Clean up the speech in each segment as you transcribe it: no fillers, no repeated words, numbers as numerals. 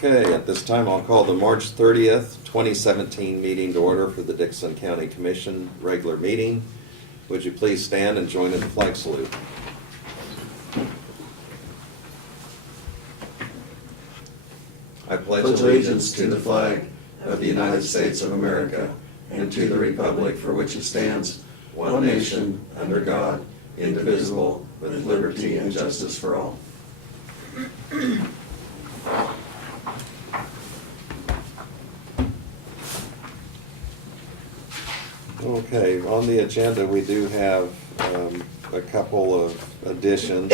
Okay, at this time, I'll call the March 30th, 2017 meeting to order for the Dixon County Commission regular meeting. Would you please stand and join in the flag salute? I pledge allegiance to the flag of the United States of America and to the republic for which it stands, one nation, under God, indivisible, with liberty and justice for all. Okay, on the agenda, we do have a couple of additions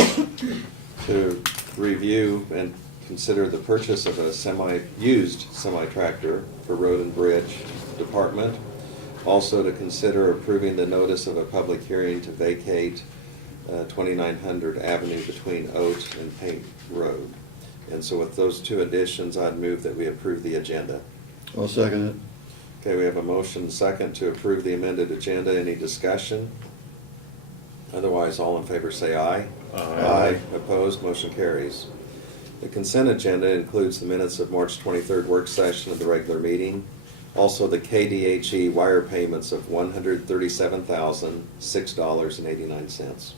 to review and consider the purchase of a used semi-tractor for Road and Bridge Department. Also to consider approving the notice of a public hearing to vacate 2900 Avenue between Oat and Paint Road. And so with those two additions, I'd move that we approve the agenda. I'll second it. Okay, we have a motion second to approve the amended agenda. Any discussion? Otherwise, all in favor say aye. Aye. Opposed, motion carries. The consent agenda includes the minutes of March 23rd work session of the regular meeting. Also the KDHE wire payments of $137,006.89.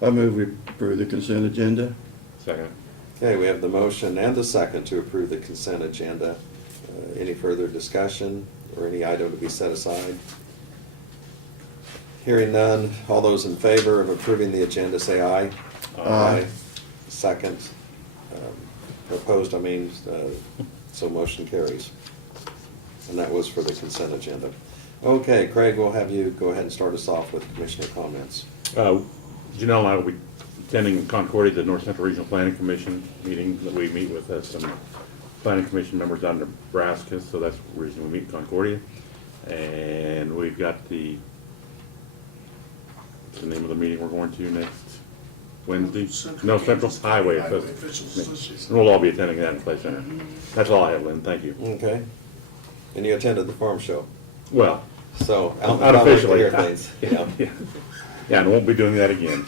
I move we approve the consent agenda. Second. Okay, we have the motion and the second to approve the consent agenda. Any further discussion or any item to be set aside? Hearing none, all those in favor of approving the agenda say aye. Aye. Second. Opposed, so motion carries. And that was for the consent agenda. Okay, Craig, we'll have you go ahead and start us off with commissioner comments. Janelle and I will be attending Concordia, the North Central Regional Planning Commission meeting that we meet with some planning commission members down in Nebraska, so that's the reason we meet in Concordia. And we've got what's the name of the meeting we're going to next Wednesday? Central Highway Officials Association. We'll all be attending that in Clay Center. That's all I have, Lynn, thank you. Okay. And you attended the farm show. Well, So, unofficially. Here, things. Yeah. Yeah, and won't be doing that again.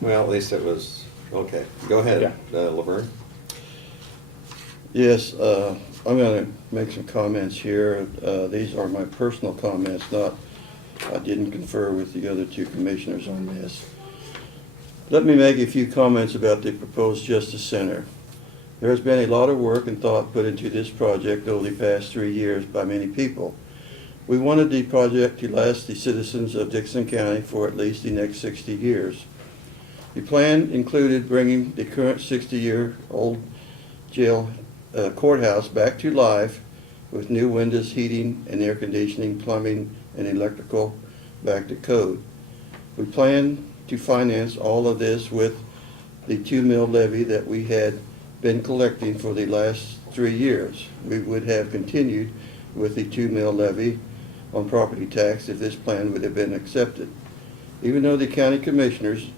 Well, at least it was, okay. Go ahead, Laverne. Yes, I'm going to make some comments here. These are my personal comments, I didn't confer with the other two commissioners on this. Let me make a few comments about the proposed Justice Center. There has been a lot of work and thought put into this project over the past 3 years by many people. We wanted the project to last the citizens of Dixon County for at least the next 60 years. The plan included bringing the current 60-year-old jail courthouse back to life with new windows, heating and air conditioning, plumbing and electrical back to code. We plan to finance all of this with the 2 mil levy that we had been collecting for the last 3 years. We would have continued with the 2 mil levy on property tax if this plan would have been accepted. Even though the county commissioners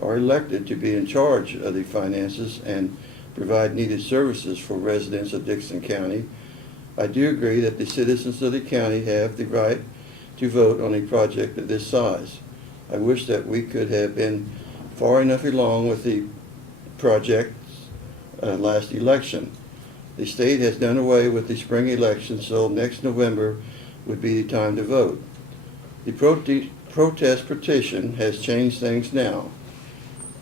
are elected to be in charge of the finances and provide needed services for residents of Dixon County, I do agree that the citizens of the county have the right to vote on a project of this size. I wish that we could have been far enough along with the project last election. The state has done away with the spring election, so next November would be the time to vote. The protest petition has changed things now.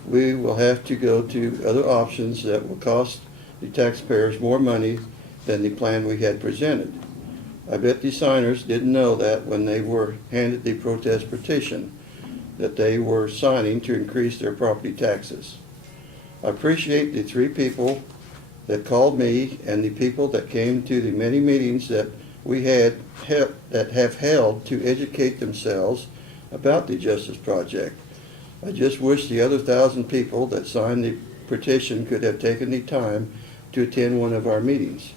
We will have to go to other options that will cost the taxpayers more money than the plan we had presented. I bet the signers didn't know that when they were handed the protest petition, that they were signing to increase their property taxes. I appreciate the 3 people that called me and the people that came to the many meetings that we have held to educate themselves about the Justice Project. I just wish the other 1,000 people that signed the petition could have taken the time to attend one of our meetings.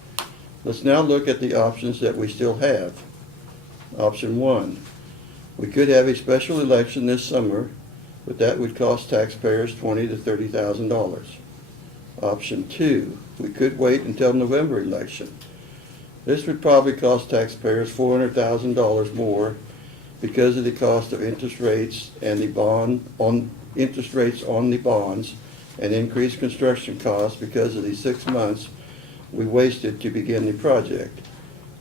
Let's now look at the options that we still have. Option 1, we could have a special election this summer, but that would cost taxpayers $20,000 to $30,000. Option 2, we could wait until November election. This would probably cost taxpayers $400,000 more because of the cost of interest rates and the interest rates on the bonds and increased construction costs because of the 6 months we wasted to begin the project.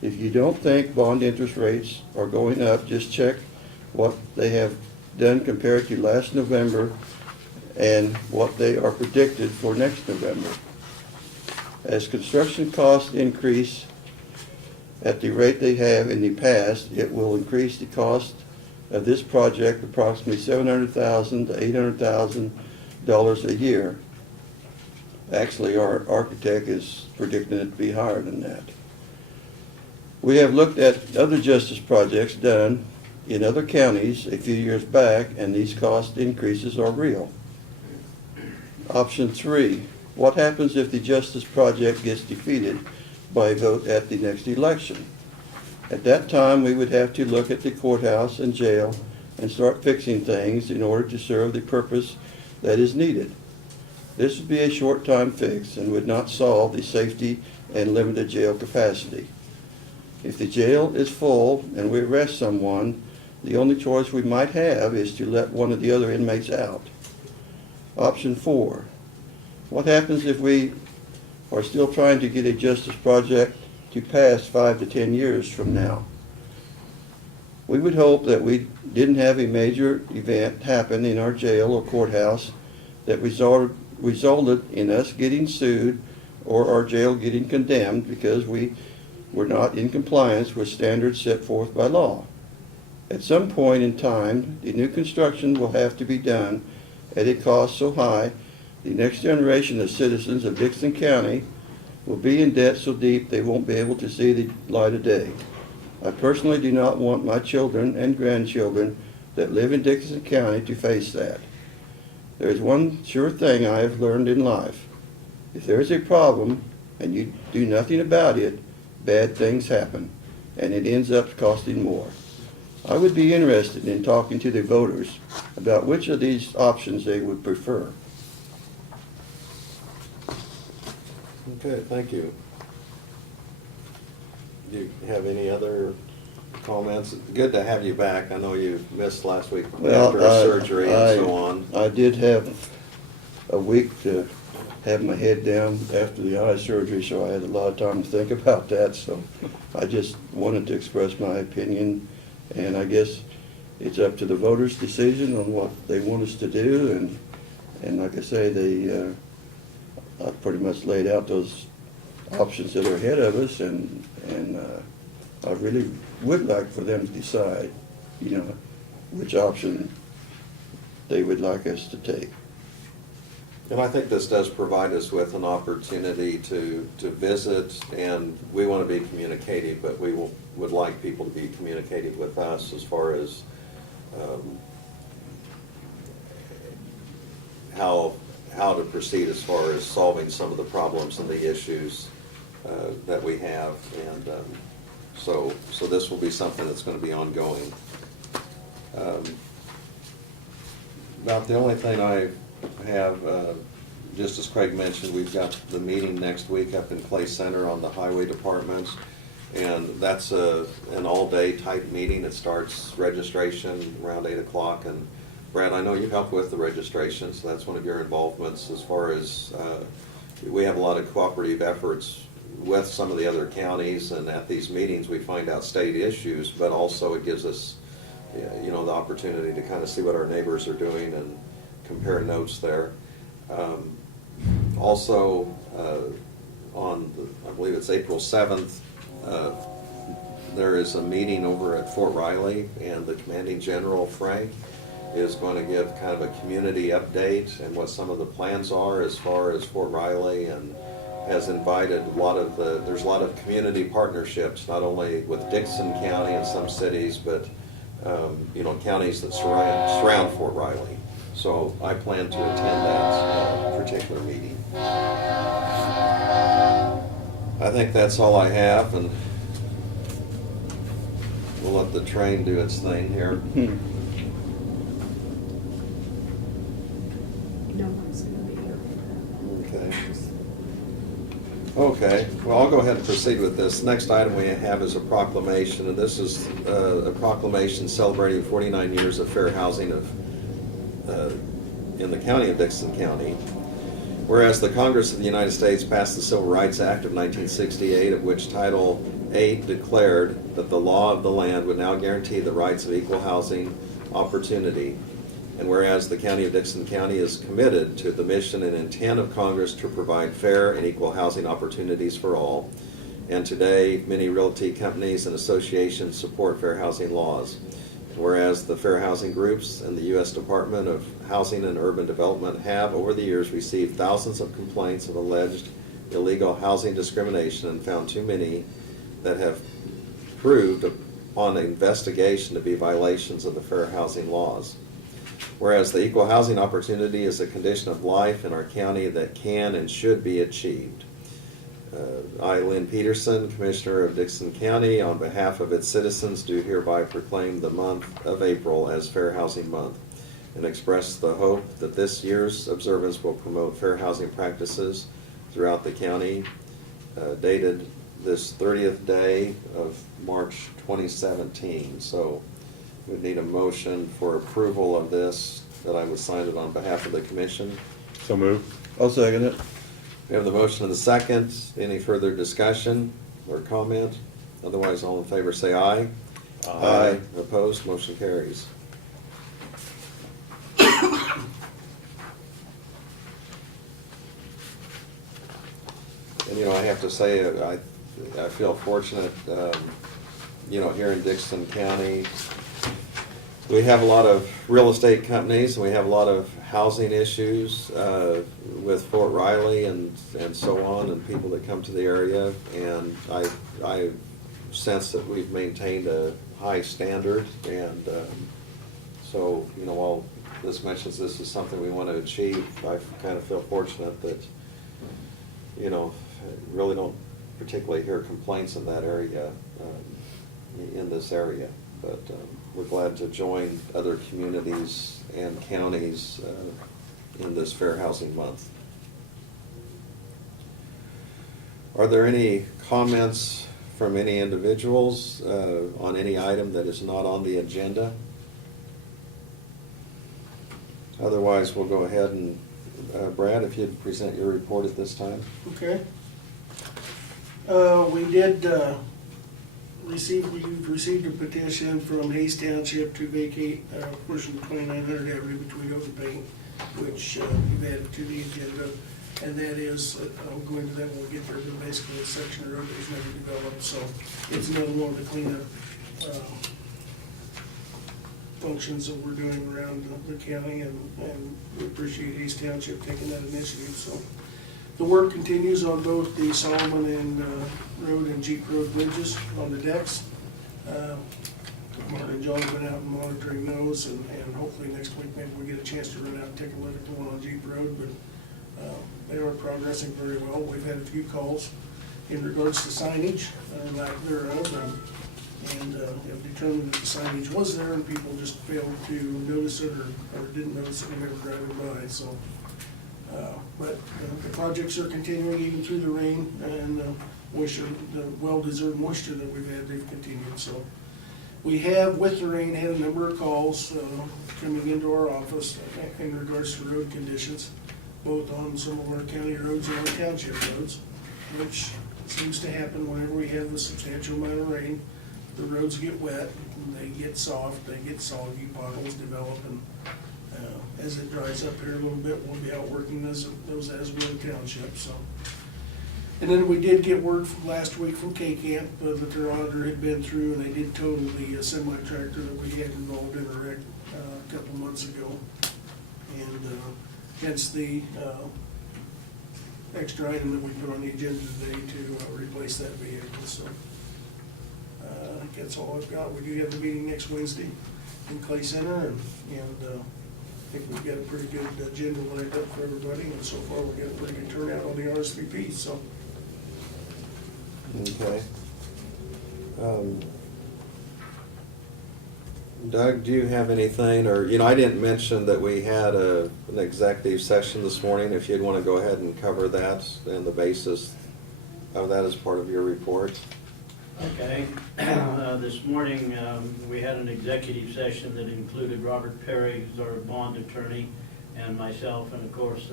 If you don't think bond interest rates are going up, just check what they have done compared to last November and what they are predicted for next November. As construction costs increase at the rate they have in the past, it will increase the cost of this project approximately $700,000 to $800,000 a year. Actually, our architect is predicting it to be higher than that. We have looked at other justice projects done in other counties a few years back, and these cost increases are real. Option 3, what happens if the justice project gets defeated by a vote at the next election? At that time, we would have to look at the courthouse and jail and start fixing things in order to serve the purpose that is needed. This would be a short-time fix and would not solve the safety and limited jail capacity. If the jail is full and we arrest someone, the only choice we might have is to let one of the other inmates out. Option 4, what happens if we are still trying to get a justice project to pass 5 to 10 years from now? We would hope that we didn't have a major event happen in our jail or courthouse that resulted in us getting sued or our jail getting condemned because we were not in compliance with standards set forth by law. At some point in time, the new construction will have to be done at a cost so high the next generation of citizens of Dickson County will be in debt so deep they won't be able to see the light of day. I personally do not want my children and grandchildren that live in Dickson County to face that. There is one sure thing I have learned in life. If there is a problem and you do nothing about it, bad things happen, and it ends up costing more. I would be interested in talking to the voters about which of these options they would prefer. Okay, thank you. Do you have any other comments? Good to have you back. I know you missed last week after a surgery and so on. I did have a week to have my head down after the eye surgery, so I had a lot of time to think about that. So I just wanted to express my opinion, and I guess it's up to the voters' decision on what they want us to do. And like I say, I pretty much laid out those options that are ahead of us, and I really would like for them to decide, which option they would like us to take. And I think this does provide us with an opportunity to visit, and we want to be communicative, but we would like people to be communicative with us as far as how to proceed as far as solving some of the problems and the issues that we have. And so this will be something that's going to be ongoing. About the only thing I have, just as Craig mentioned, we've got the meeting next week up in Clay Center on the highway department, and that's an all-day type meeting. It starts registration around 8 o'clock, and Brad, I know you help with the registration, so that's one of your involvements as far as we have a lot of cooperative efforts with some of the other counties, and at these meetings we find out state issues, but also it gives us the opportunity to kind of see what our neighbors are doing and compare notes there. Also, I believe it's April 7th, there is a meeting over at Fort Riley, and the Commanding General, Frank, is going to give kind of a community update and what some of the plans are as far as Fort Riley, and has invited there's a lot of community partnerships, not only with Dickson County and some cities, but counties that surround Fort Riley. So I plan to attend that particular meeting. I think that's all I have, and we'll let the train do its thing here. No one's going to be here. Okay. Okay, well, I'll go ahead and proceed with this. Next item we have is a proclamation, and this is a proclamation celebrating 49 years of fair housing in the county of Dickson County. Whereas the Congress of the United States passed the Civil Rights Act of 1968, of which Title VIII declared that the law of the land would now guarantee the rights of equal housing opportunity. And whereas the County of Dixon County is committed to the mission and intent of Congress to provide fair and equal housing opportunities for all, and today many realty companies and associations support fair housing laws. Whereas the fair housing groups and the U.S. Department of Housing and Urban Development have over the years received thousands of complaints of alleged illegal housing discrimination and found too many that have proved upon investigation to be violations of the fair housing laws. Whereas the equal housing opportunity is a condition of life in our county that can and should be achieved. I, Lynn Peterson, Commissioner of Dixon County, on behalf of its citizens, do hereby proclaim the month of April as Fair Housing Month and express the hope that this year's observance will promote fair housing practices throughout the county, dated this 30th day of March 2017. So we need a motion for approval of this, that I would sign it on behalf of the commission. So moved. I'll second it. We have the motion and the second. Any further discussion or comment? Otherwise, all in favor say aye. Aye. Opposed, motion carries. And, you know, I have to say, I feel fortunate, you know, here in Dixon County, we have a lot of real estate companies, and we have a lot of housing issues with Fort Riley and so on, and people that come to the area. And I sense that we've maintained a high standard, and so, you know, while this mentions this is something we want to achieve, I kind of feel fortunate that, you know, really don't particularly hear complaints in that area, in this area. But we're glad to join other communities and counties in this Fair Housing Month. Are there any comments from any individuals on any item that is not on the agenda? Otherwise, we'll go ahead and, Brad, if you'd present your report at this time. Okay. We've received a petition from Hayes Township to vacate a portion of 2900 Avenue between Oak and Paint, which we've added to the agenda. And that is, I'll go into that when we get there, but basically a section of road that was never developed, so it's another one of the cleanup functions that we're doing around the county, and we appreciate Hayes Township taking that initiative. So the work continues on both the Solomon and Road and Jeep Road bridges on the decks. Martin and John have been out and monitoring those, and hopefully next week maybe we get a chance to run out and take a look at the one on Jeep Road, but they are progressing very well. We've had a few calls in regards to signage, lack thereof, and have determined that the signage was there and people just failed to notice it or didn't notice it when they were driving by. So, but the projects are continuing even through the rain and the well-deserved moisture that we've had. They've continued. So we have, with the rain, had a number of calls coming into our office in regards to road conditions, both on some of our county roads and our township roads, which seems to happen whenever we have a substantial amount of rain. The roads get wet, and they get soft, they get soggy, potholes develop, and as it dries up here a little bit, we'll be out working those as-built townships. So, and then we did get word from last week from K-Camp that their auditor had been through, and they did total the semi-tractor that we had involved in a wreck a couple months ago, and hence the extra item that we put on the agenda today to replace that vehicle. So I think that's all I've got. We do have the meeting next Wednesday in Clay Center, and I think we've got a pretty good agenda lined up for everybody, and so far we've got a pretty good turnout on the RSVP. So. Okay. Doug, do you have anything, or, you know, I didn't mention that we had an executive session this morning. If you'd want to go ahead and cover that and the basis of that as part of your report. Okay. This morning, we had an executive session that included Robert Perry, who's our bond attorney, and myself, and of course,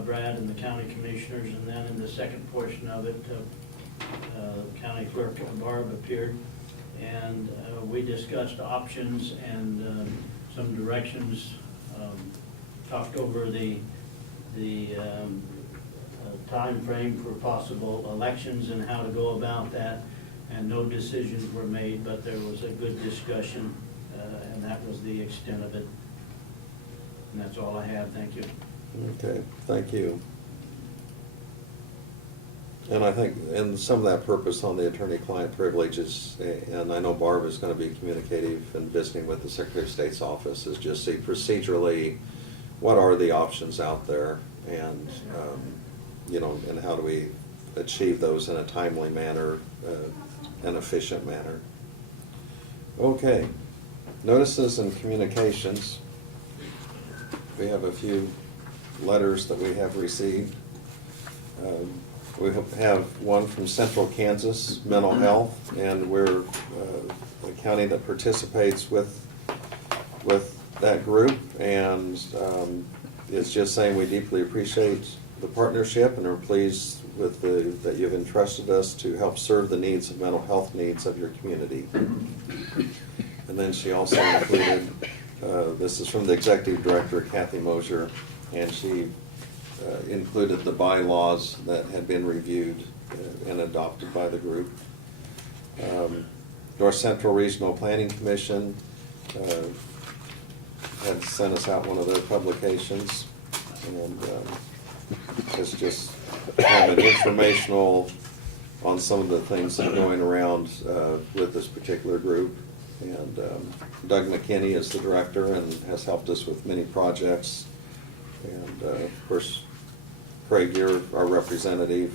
Brad and the county commissioners, and then in the second portion of it, County Clerk Barb appeared, and we discussed options and some directions, talked over the time frame for possible elections and how to go about that, and no decisions were made, but there was a good discussion, and that was the extent of it. And that's all I have, thank you. Okay, thank you. And I think, and some of that purpose on the attorney-client privileges, and I know Barb is going to be communicative and visiting with the Secretary of State's office, is just see procedurally, what are the options out there, and, you know, and how do we achieve those in a timely manner, an efficient manner. Okay, notices and communications. We have a few letters that we have received. We have one from Central Kansas Mental Health, and we're a county that participates with that group, and it's just saying we deeply appreciate the partnership and are pleased with that you've entrusted us to help serve the needs of mental health needs of your community. And then she also included, this is from the Executive Director, Kathy Mosier, and she included the bylaws that had been reviewed and adopted by the group. North Central Regional Planning Commission had sent us out one of their publications, and it's just kind of an informational on some of the things that are going around with this particular group. And Doug McKinney is the director and has helped us with many projects. And of course, Craig, you're our representative,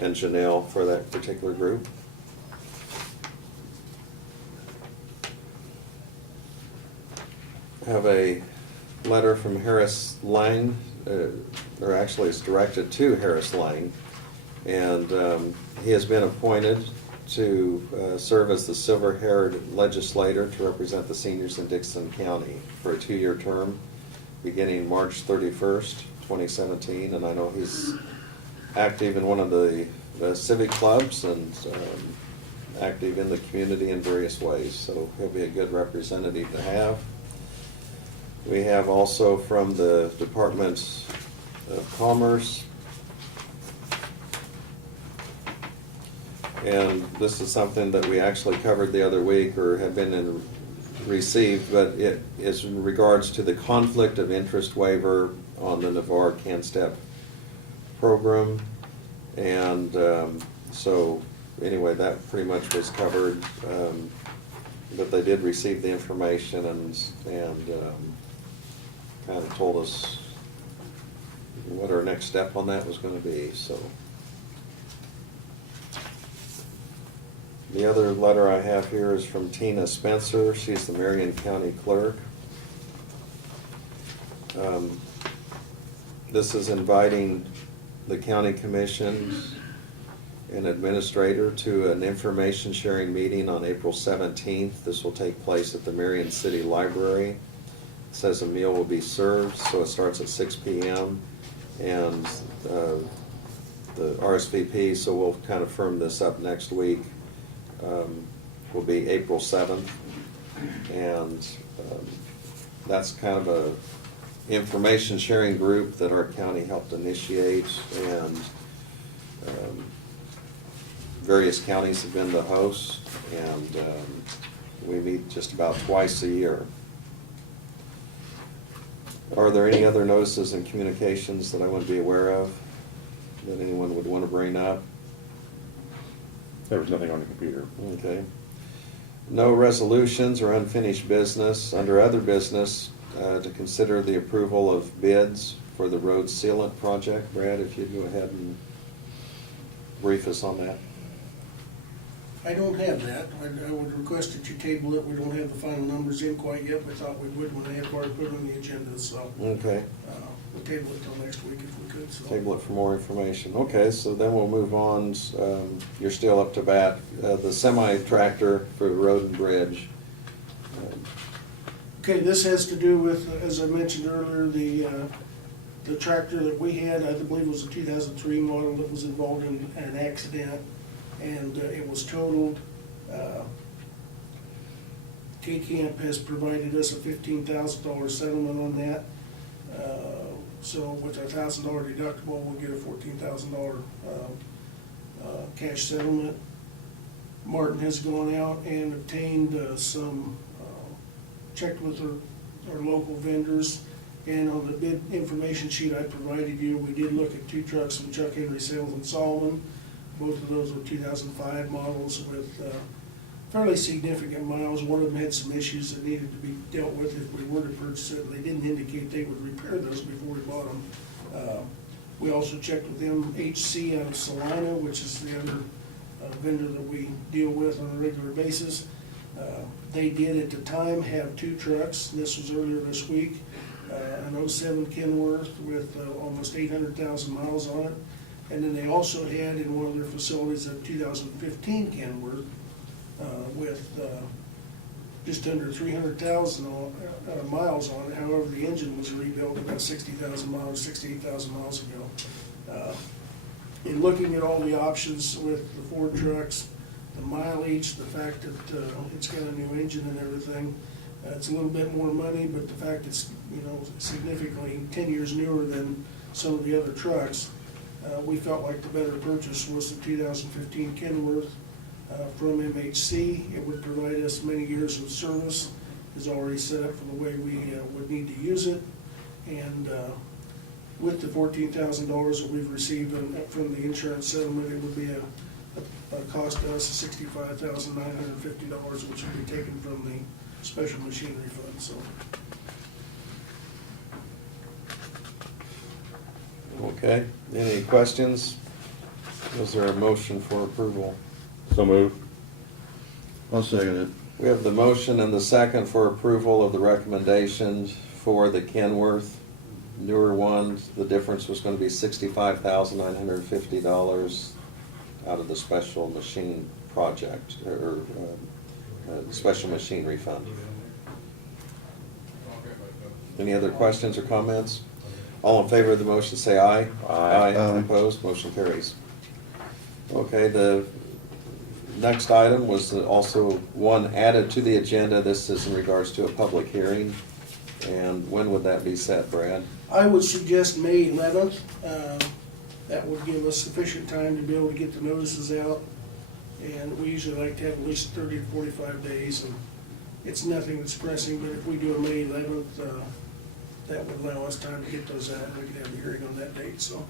and Janelle for that particular group. I have a letter from Harris Lang, or actually it's directed to Harris Lang, and he has been appointed to serve as the silver-haired legislator to represent the seniors in Dixon County for a 2-year term beginning March 31st, 2017, and I know he's active in one of the civic clubs and active in the community in various ways, so he'll be a good representative to have. We have also from the Department of Commerce, and this is something that we actually covered the other week or have been received, but it is in regards to the conflict of interest waiver on the Navarre CanStep program. And so anyway, that pretty much was covered, but they did receive the information and kind of told us what our next step on that was going to be. So the other letter I have here is from Tina Spencer. She's the Marion County Clerk. This is inviting the county commissions and administrator to an information sharing meeting on April 17th. This will take place at the Marion City Library. It says a meal will be served, so it starts at 6 p.m. and the RSVP, so we'll kind of firm this up next week, will be April 7th. And that's kind of a information sharing group that our county helped initiate, and various counties have been the host, and we meet just about twice a year. Are there any other notices and communications that I wouldn't be aware of that anyone would want to bring up? There was nothing on the computer. Okay. No resolutions or unfinished business. Under other business, to consider the approval of bids for the road sealant project. Brad, if you'd go ahead and brief us on that. I don't have that. I would request that you table it. We don't have the final numbers in quite yet. We thought we would when they had already put it on the agenda, so Okay. we'll table it till next week if we could, so. Table it for more information. Okay, so then we'll move on. You're still up to bat. The semi-tractor for the road and bridge. Okay, this has to do with, as I mentioned earlier, the the tractor that we had, I believe it was a 2003 model that was involved in an accident, and it was totaled. K-Camp has provided us a $15,000 settlement on that. So with our $1,000 deductible, we'll get a $14,000 cash settlement. Martin has gone out and obtained checked with our local vendors, and on the bid information sheet I provided you, we did look at 2 trucks from Chuck Henry Sales in Solomon. Both of those were 2005 models with fairly significant miles. One of them had some issues that needed to be dealt with if we were to purchase it. They didn't indicate they would repair those before we bought them. We also checked with MHC out of Salina, which is the other vendor that we deal with on a regular basis. They did at the time have 2 trucks. This was earlier this week. An 07 Kenworth with almost 800,000 miles on it. And then they also had in one of their facilities a 2015 Kenworth with just under 300,000 miles on it. However, the engine was rebuilt about 60,000 miles, 68,000 miles ago. In looking at all the options with the 4 trucks, the mileage, the fact that it's got a new engine and everything, it's a little bit more money, but the fact it's, significantly 10 years newer than some of the other trucks, we felt like the better purchase was the 2015 Kenworth from MHC. It would provide us many years of service. It's already set up for the way we would need to use it. And with the $14,000 that we've received from the insurance settlement, it would be a cost to us of $65,950, which would be taken from the special machinery fund. So. Okay, any questions? Was there a motion for approval? So moved. I'll second it. We have the motion and the second for approval of the recommendations for the Kenworth newer ones. The difference was going to be $65,950 out of the special machine project, or special machinery fund. Any other questions or comments? All in favor of the motion say aye. Aye. Aye. Opposed, motion carries. Okay, the next item was also one added to the agenda. This is in regards to a public hearing. And when would that be set, Brad? I would suggest May 11th. That would give us sufficient time to be able to get the notices out. And we usually like to have at least 30 to 45 days. And it's nothing that's pressing, but if we do a May 11th, that would allow us time to get those out. We could have a hearing on that date, so.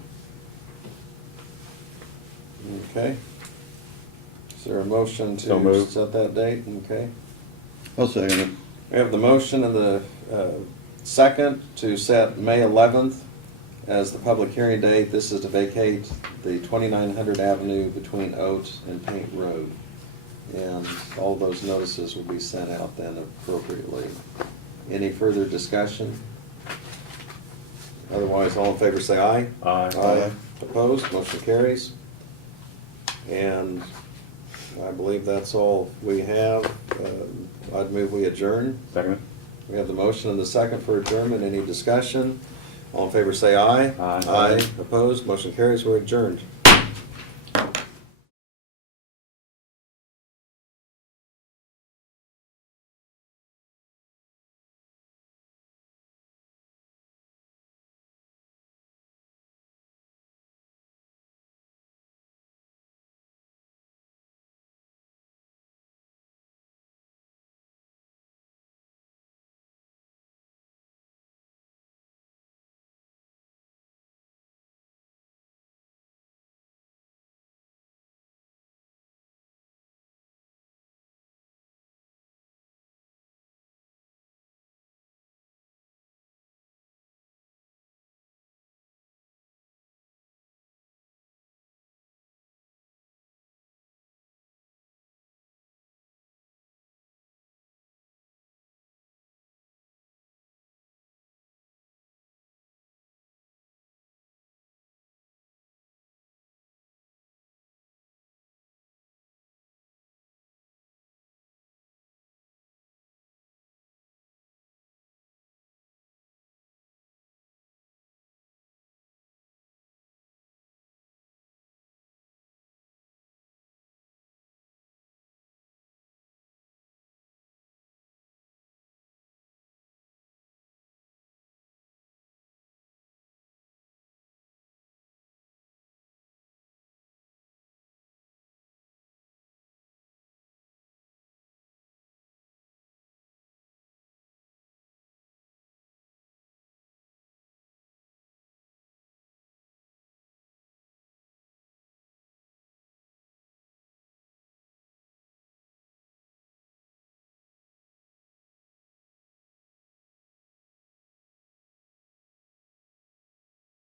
Okay. Is there a motion So to moved. set that date? Okay. I'll second it. We have the motion and the second to set May 11th as the public hearing date. This is to vacate the 2900 Avenue between Oates and Paint Road. And all those notices will be sent out then appropriately. Any further discussion? Otherwise, all in favor say aye. Aye. Aye. Opposed, motion carries. And I believe that's all we have. I'd move we adjourn. Second. We have the motion and the second for adjournment. Any discussion? All in favor say aye. Aye. Aye. Opposed, motion carries. We're adjourned.